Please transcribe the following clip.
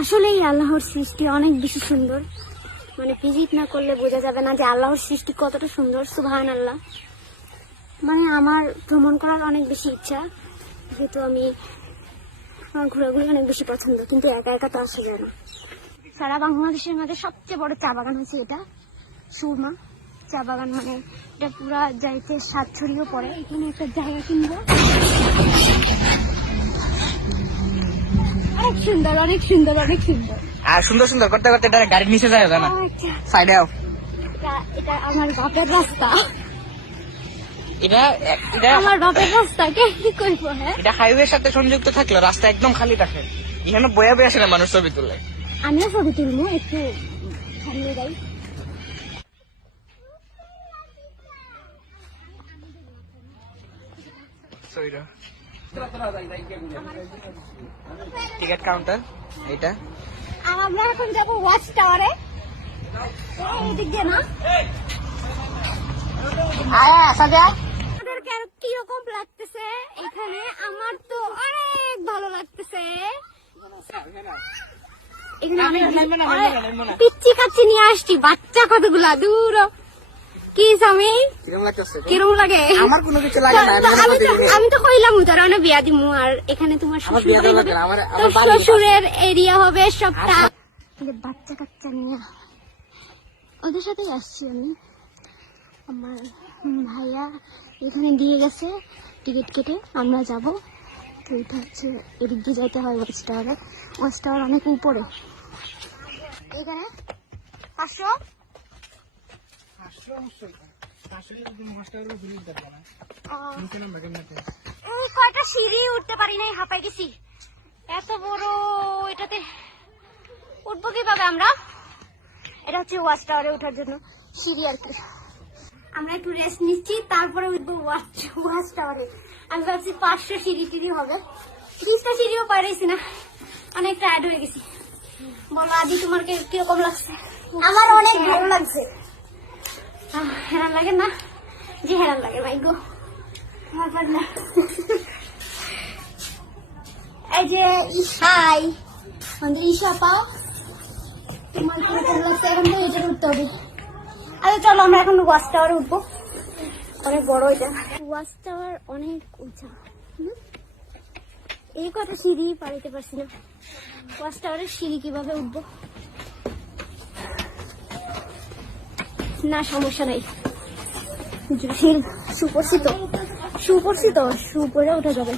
আসলেই আল্লাহর সৃষ্টি অনেক বেশি সুন্দর, মানে ভিজিট না করলে বোঝা যাবে না যে আল্লাহর সৃষ্টি কতটা সুন্দর। সুবহানাল্লাহ। মানে আমার ভ্রমণ করার অনেক বেশি ইচ্ছা, যেহেতু আমার ঘোরাঘুরি অনেক বেশি পছন্দ, কিন্তু একা একা তো আসা যায় না। সারা বাংলাদেশের মধ্যে সবচেয়ে বড় চা বাগান হচ্ছে এটা, সুরমা চা বাগান। মানে এটা পুরা যাইতে স্বাদ ছড়িয়ে পড়ে। এখানে একটা জায়গা কিনবো, অনেক সুন্দর অনেক সুন্দর অনেক সুন্দর। আর সুন্দর সুন্দর করতে করতে এটা গাড়ির নিচে যায় না, সাইডে আও। এটা আমার বাপের রাস্তা, এটা আমার বাপের রাস্তা, কি করবো? হ্যাঁ, এটা হাইওয়ের সাথে সংযুক্ত থাকলে রাস্তা একদম খালি থাকে, এখানে বয়া বয়া আসে না মানুষ ছবি তুলে। আমিও ছবি তুলবো, একটু সামনে যাই। টিকিট কাউন্টার এটা। আমরা এখন যাবো ওয়াচ টাওয়ারে। এদিক দিয়ে না, কিরকম লাগতেছে এখানে? আমার তো অনেক ভালো লাগতেছে। পিচ্ছি কাচ্ছি নিয়ে আসছি, বাচ্চা কতগুলা দূর। কি স্বামী কিরম লাগে? আমার কোনো কিছু লাগে না, আমি তো কইলাম তোরা অনেক বিয়া দিমু, আর এখানে তোমার শ্বশুরের এরিয়া হবে সবটা। বাচ্চা কাচ্চা নিয়ে ওদের সাথে আসছি আমি। আমার ভাইয়া এখানে দিয়ে গেছে টিকিট কেটে, আমরা যাব। তো এটা হচ্ছে এদিক দিয়ে যাইতে হয় ওয়াচ টাওয়ারে। ওয়াচ টাওয়ার অনেক উপরে। এখানে 500 কয়টা সিঁড়ি উঠতে পারি নাই, হাঁপাই গেছি। এত বড়, এটাতে উঠবো কিভাবে আমরা? এটা হচ্ছে ওয়াচ টাওয়ারে ওঠার জন্য সিঁড়ি আর কি। আমরা একটু রেস্ট নিচ্ছি, তারপরে উঠবো ওয়াচ টাওয়ারে। আমি ভাবছি 500 সিঁড়ি হবে, 20টা সিঁড়িও পাইছি না, অনেক টায়ার্ড হয়ে গেছি। বলো আদি, তোমার কিরকম লাগছে? আমার অনেক ভালো লাগছে। হেরান লাগে না? যে হেরান লাগে ভাই গো, না। এই যে ঈশাই, আমাদের ঈশা পাও, তোমার কিরকম লাগছে? এখন তো এটা উঠতে হবে। আরে চলো আমরা এখন ওয়াচ টাওয়ারে উঠবো, অনেক বড় এটা। ওয়াচ টাওয়ার অনেক উঁচা, এই কটা সিঁড়ি পাড়িতে পারছি না। ওয়াচ টাওয়ারের সিঁড়ি কিভাবে উঠবো? না সমস্যা নাই, সুপরিচিত সুপরে উঠে যাবে।